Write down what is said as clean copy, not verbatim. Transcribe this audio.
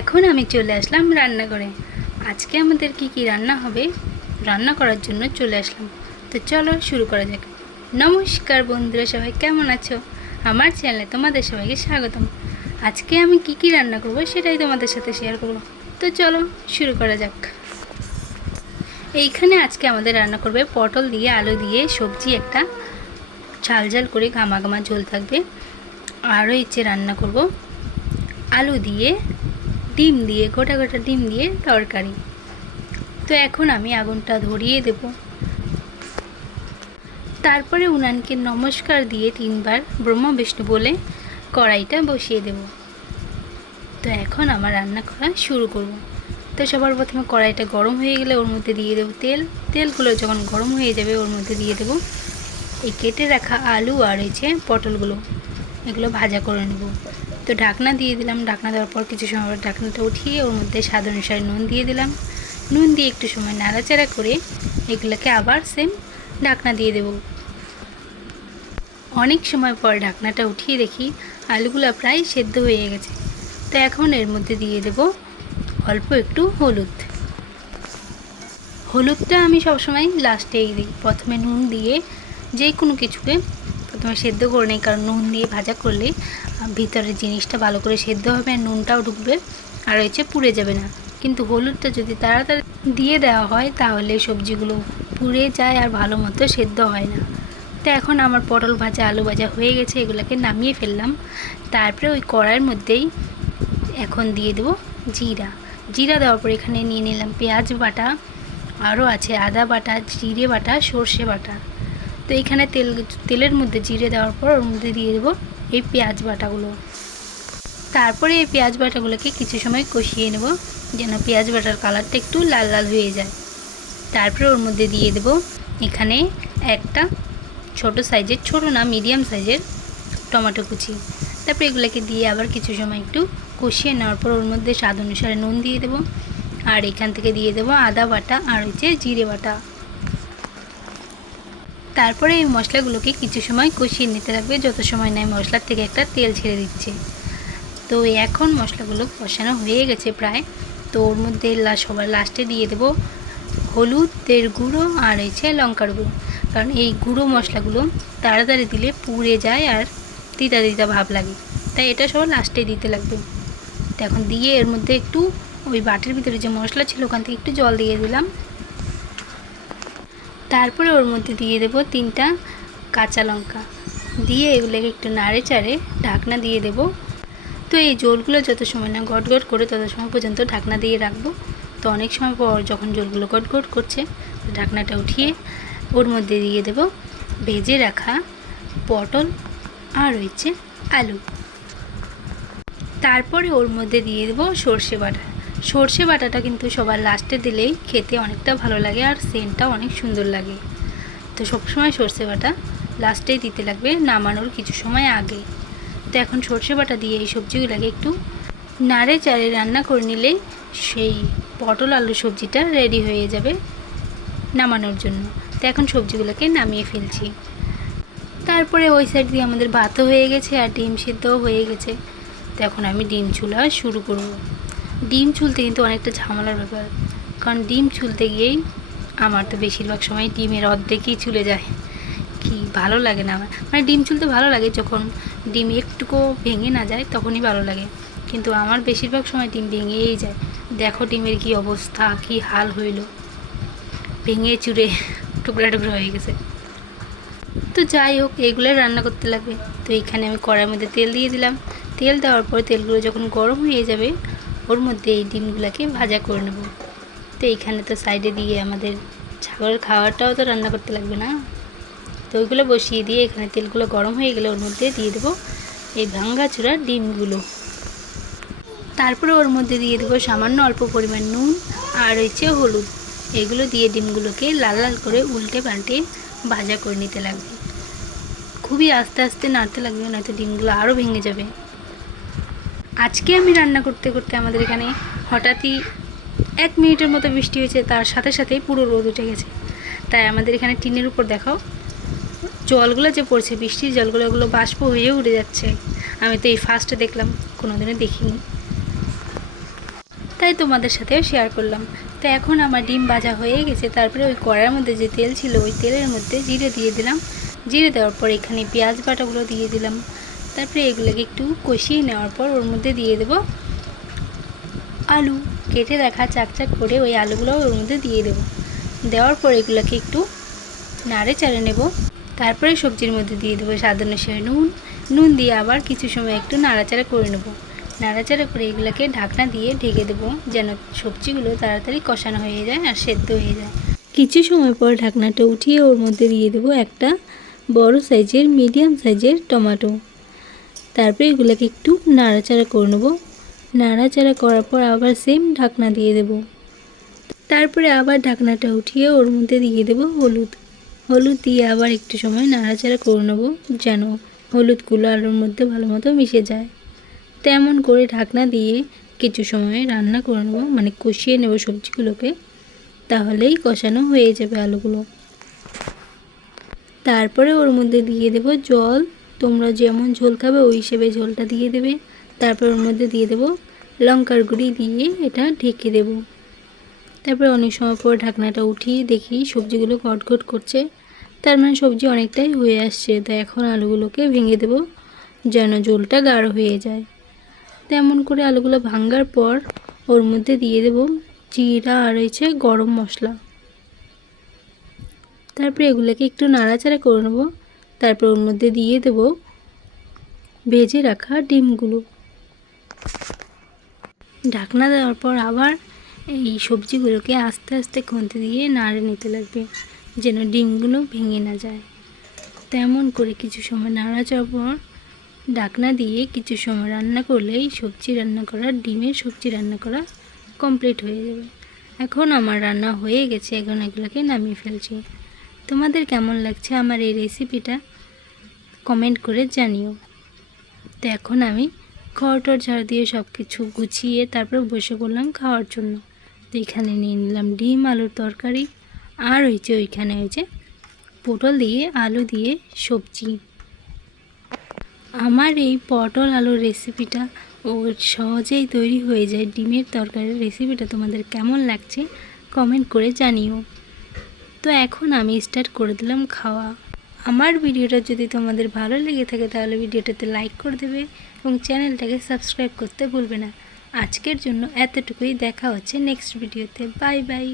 এখন আমি চলে আসলাম রান্নাঘরে। আজকে আমাদের কি রান্না হবে রান্না করার জন্য চলে আসলাম। তো চলো শুরু করা যাক। নমস্কার বন্ধুরা, সবাই কেমন আছো? আমার চ্যানেলে তোমাদের সবাইকে স্বাগতম। আজকে আমি কি রান্না করব সেটাই তোমাদের সাথে শেয়ার করব। তো চলো শুরু করা যাক। এইখানে আজকে আমাদের রান্না করবে পটল দিয়ে আলু দিয়ে সবজি, একটা ঝাল ঝাল করে গামা গামা ঝোল থাকবে। আরও ইচ্ছে রান্না করব আলু দিয়ে ডিম দিয়ে, গোটা গোটা ডিম দিয়ে তরকারি। তো এখন আমি আগুনটা ধরিয়ে দেব। তারপরে উনানকে নমস্কার দিয়ে 3 বার ব্রহ্মা বিষ্ণু বলে কড়াইটা বসিয়ে দেব। তো এখন আমার রান্না করা শুরু করব। তো সবার প্রথমে কড়াইটা গরম হয়ে গেলে ওর মধ্যে দিয়ে দেবো তেল। তেলগুলো যখন গরম হয়ে যাবে ওর মধ্যে দিয়ে দেবো এই কেটে রাখা আলু আর পটলগুলো, এগুলো ভাজা করে নেব। তো ঢাকনা দিয়ে দিলাম। ঢাকনা দেওয়ার পর কিছু সময় ঢাকনাটা উঠিয়ে ওর মধ্যে স্বাদ অনুসারে নুন দিয়ে দিলাম। নুন দিয়ে একটু সময় নাড়াচাড়া করে এগুলোকে আবার সেম ঢাকনা দিয়ে দেব। অনেক সময় পর ঢাকনাটা উঠিয়ে দেখি আলুগুলো প্রায় সেদ্ধ হয়ে গেছে। তো এখন এর মধ্যে দিয়ে দেব অল্প একটু হলুদ। হলুদটা আমি সবসময় লাস্টেই দিই। প্রথমে নুন দিয়ে যে কোনো কিছুকে প্রথমে সেদ্ধ করে নিই, কারণ নুন দিয়ে ভাজা করলে ভিতরের জিনিসটা ভালো করে সেদ্ধ হবে আর নুনটাও ঢুকবে আর পুড়ে যাবে না। কিন্তু হলুদটা যদি তাড়াতাড়ি দিয়ে দেওয়া হয় তাহলে সবজিগুলো পুড়ে যায় আর ভালো মতো সেদ্ধ হয় না। তো এখন আমার পটল ভাজা আলু ভাজা হয়ে গেছে, এগুলোকে নামিয়ে ফেললাম। তারপরে ওই কড়াইয়ের মধ্যেই এখন দিয়ে দেবো জিরা। জিরা দেওয়ার পর এখানে নিয়ে নিলাম পেঁয়াজ বাটা, আরও আছে আদা বাটা, জিরে বাটা, সর্ষে বাটা। তো এইখানে তেলের মধ্যে জিরে দেওয়ার পর ওর মধ্যে দিয়ে দেবো এই পেঁয়াজ বাটাগুলো। তারপরে এই পেঁয়াজ বাটাগুলোকে কিছু সময় কষিয়ে নেব যেন পেঁয়াজ বাটার কালারটা একটু লাল লাল হয়ে যায়। তারপরে ওর মধ্যে দিয়ে দেবো এখানে একটা ছোট সাইজের, ছোট না মিডিয়াম সাইজের টমেটো কুচি। তারপরে এগুলোকে দিয়ে আবার কিছু সময় একটু কষিয়ে নেওয়ার পর ওর মধ্যে স্বাদ অনুসারে নুন দিয়ে দেবো। আর এখান থেকে দিয়ে দেবো আদা বাটা আর জিরে বাটা। তারপরে এই মশলাগুলোকে কিছু সময় কষিয়ে নিতে লাগবে, যত সময় নেয় মশলার থেকে একটা তেল ছেড়ে দিচ্ছে। তো এখন মশলাগুলো কষানো হয়ে গেছে প্রায়। তো ওর মধ্যে সবার লাস্টে দিয়ে দেবো হলুদের গুঁড়ো আর লঙ্কার গুঁড়ো, কারণ এই গুঁড়ো মশলাগুলো তাড়াতাড়ি দিলে পুড়ে যায় আর তিতা তিতা ভাব লাগে, তাই এটা সবার লাস্টে দিতে লাগবে। তো এখন দিয়ে এর মধ্যে একটু ওই বাটির ভিতরে যে মশলা ছিল ওখান থেকে একটু জল দিয়ে দিলাম। তারপরে ওর মধ্যে দিয়ে দেবো 3টা কাঁচা লঙ্কা দিয়ে এগুলোকে একটু নাড়ে চাড়ে ঢাকনা দিয়ে দেবো। তো এই জলগুলো যত সময় না গটগট করে তত সময় পর্যন্ত ঢাকনা দিয়ে রাখবো। তো অনেক সময় পর যখন জলগুলো গটগট করছে ঢাকনাটা উঠিয়ে ওর মধ্যে দিয়ে দেবো ভেজে রাখা পটল আর আলু। তারপরে ওর মধ্যে দিয়ে দেবো সর্ষে বাটা। সর্ষে বাটাটা কিন্তু সবার লাস্টে দিলেই খেতে অনেকটা ভালো লাগে আর সেন্টটাও অনেক সুন্দর লাগে। তো সবসময় সর্ষে বাটা লাস্টেই দিতে লাগবে, নামানোর কিছু সময় আগে। তো এখন সর্ষে বাটা দিয়ে এই সবজিগুলোকে একটু নাড়ে চাড়ে রান্না করে নিলেই সেই পটল আলু সবজিটা রেডি হয়ে যাবে নামানোর জন্য। তো এখন সবজিগুলোকে নামিয়ে ফেলছি। তারপরে ওই সাইড দিয়ে আমাদের ভাতও হয়ে গেছে আর ডিম সিদ্ধও হয়ে গেছে। তো এখন আমি ডিম চুলা শুরু করব। ডিম চুলতে কিন্তু অনেকটা ঝামেলার ব্যাপার, কারণ ডিম চুলতে গিয়েই আমার তো বেশিরভাগ সময় ডিমের অর্ধেকই চলে যায়। কি ভালো লাগে না আমার, মানে ডিম চুলতে ভালো লাগে যখন ডিম একটুকু ভেঙে না যায় তখনই ভালো লাগে, কিন্তু আমার বেশিরভাগ সময় ডিম ভেঙেই যায়। দেখো ডিমের কি অবস্থা, কি হাল হইল, ভেঙে চুরে টুকরা টুকরা হয়ে গেছে। তো যাই হোক, এগুলো রান্না করতে লাগবে। তো এইখানে আমি কড়াইয়ের মধ্যে তেল দিয়ে দিলাম। তেল দেওয়ার পর তেলগুলো যখন গরম হয়ে যাবে ওর মধ্যে এই ডিমগুলোকে ভাজা করে নেব। তো এইখানে তো সাইডে দিয়ে আমাদের ছাগলের খাবারটাও তো রান্না করতে লাগবে না। তো ওইগুলো বসিয়ে দিয়ে এখানে তেলগুলো গরম হয়ে গেলে ওর মধ্যে দিয়ে দেবো এই ভাঙাচোরা ডিমগুলো। তারপরে ওর মধ্যে দিয়ে দেবো সামান্য অল্প পরিমাণ নুন আর হলুদ। এগুলো দিয়ে ডিমগুলোকে লাল লাল করে উল্টে পাল্টে ভাজা করে নিতে লাগবে। খুবই আস্তে আস্তে নাড়তে লাগবে, নয়তো ডিমগুলো আরও ভেঙে যাবে। আজকে আমি রান্না করতে করতে আমাদের এখানে হঠাৎই 1 মিনিটের মতো বৃষ্টি হয়েছে, তার সাথে সাথেই পুরো রোদ উঠে গেছে। তাই আমাদের এখানে টিনের উপর দেখাও জলগুলো যে পড়ছে, বৃষ্টির জলগুলো, ওগুলো বাষ্প হয়ে উড়ে যাচ্ছে। আমি তো এই ফার্স্টে দেখলাম, কোনোদিনও দেখিনি। তাই তোমাদের সাথেও শেয়ার করলাম। তো এখন আমার ডিম ভাজা হয়ে গেছে। তারপরে ওই কড়াইয়ের মধ্যে যে তেল ছিল ওই তেলের মধ্যে জিরে দিয়ে দিলাম। জিরে দেওয়ার পর এখানে পেঁয়াজ বাটাগুলো দিয়ে দিলাম। তারপরে এগুলোকে একটু কষিয়ে নেওয়ার পর ওর মধ্যে দিয়ে দেব আলু কেটে রাখা, চাকচাক করে ওই আলুগুলো ওর মধ্যে দিয়ে দেব। দেওয়ার পর এগুলোকে একটু নাড়ে চাড়ে নেব। তারপরে সবজির মধ্যে দিয়ে দেবো স্বাদ অনুসারে নুন দিয়ে আবার কিছু সময় একটু নাড়াচাড়া করে নেব। নাড়াচাড়া করে এগুলোকে ঢাকনা দিয়ে ঢেকে দেবো যেন সবজিগুলো তাড়াতাড়ি কষানো হয়ে যায় আর সেদ্ধ হয়ে যায়। কিছু সময় পর ঢাকনাটা উঠিয়ে ওর মধ্যে দিয়ে দেবো একটা বড় সাইজের মিডিয়াম সাইজের টমেটো। তারপরে এগুলোকে একটু নাড়াচাড়া করে নেব। নাড়াচাড়া করার পর আবার সেম ঢাকনা দিয়ে দেব। তারপরে আবার ঢাকনাটা উঠিয়ে ওর মধ্যে দিয়ে দেব হলুদ দিয়ে আবার একটু সময় নাড়াচাড়া করে নেব যেন হলুদগুলো আলুর মধ্যে ভালো মতো মিশে যায়। তেমন করে ঢাকনা দিয়ে কিছু সময় রান্না করে নেব, মানে কষিয়ে নেব সবজিগুলোকে, তাহলেই কষানো হয়ে যাবে আলুগুলো। তারপরে ওর মধ্যে দিয়ে দেব জল। তোমরা যেমন ঝোল খাবে ওই হিসেবে ঝোলটা দিয়ে দেবে। তারপর ওর মধ্যে দিয়ে দেব লঙ্কার গুঁড়ি দিয়ে এটা ঢেকে দেব। তারপরে অনেক সময় পর ঢাকনাটা উঠিয়ে দেখি সবজিগুলো গটগট করছে, তার মানে সবজি অনেকটাই হয়ে আসছে। তো এখন আলুগুলোকে ভেঙে দেব যেন ঝোলটা গাঢ় হয়ে যায়। তেমন করে আলুগুলো ভাঙার পর ওর মধ্যে দিয়ে দেব জিরা আর হচ্ছে গরম মশলা। তারপরে এগুলোকে একটু নাড়াচাড়া করে নেব। তারপর ওর মধ্যে দিয়ে দেব ভেজে রাখা ডিমগুলো। ঢাকনা দেওয়ার পর আবার এই সবজিগুলোকে আস্তে আস্তে খুন্তি দিয়ে নাড়ে নিতে লাগবে যেন ডিমগুলো ভেঙে না যায়। তেমন করে কিছু সময় নাড়াচাড়ার পর ঢাকনা দিয়ে কিছু সময় রান্না করলেই ডিমের সবজি রান্না করা কমপ্লিট হয়ে যাবে। এখন আমার রান্না হয়ে গেছে, এখন এগুলোকে নামিয়ে ফেলছি। তোমাদের কেমন লাগছে আমার এই রেসিপিটা কমেন্ট করে জানিও। তো এখন আমি ঘর-টর ঝাড় দিয়ে সব কিছু গুছিয়ে তারপর বসে পড়লাম খাওয়ার জন্য। তো এখানে নিয়ে নিলাম ডিম আলুর তরকারি, আর ওইখানে পটল দিয়ে আলু দিয়ে সবজি। আমার এই পটল আলুর রেসিপিটা সহজেই তৈরি হয়ে যায়। ডিমের তরকারির রেসিপিটা তোমাদের কেমন লাগছে কমেন্ট করে জানিও। তো এখন আমি স্টার্ট করে দিলাম খাওয়া। আমার ভিডিওটা যদি তোমাদের ভালো লেগে থাকে তাহলে ভিডিওটাতে লাইক করে দেবে এবং চ্যানেলটাকে সাবস্ক্রাইব করতে ভুলবে না। আজকের জন্য এতটুকুই, দেখা হচ্ছে নেক্সট ভিডিওতে। Bye bye.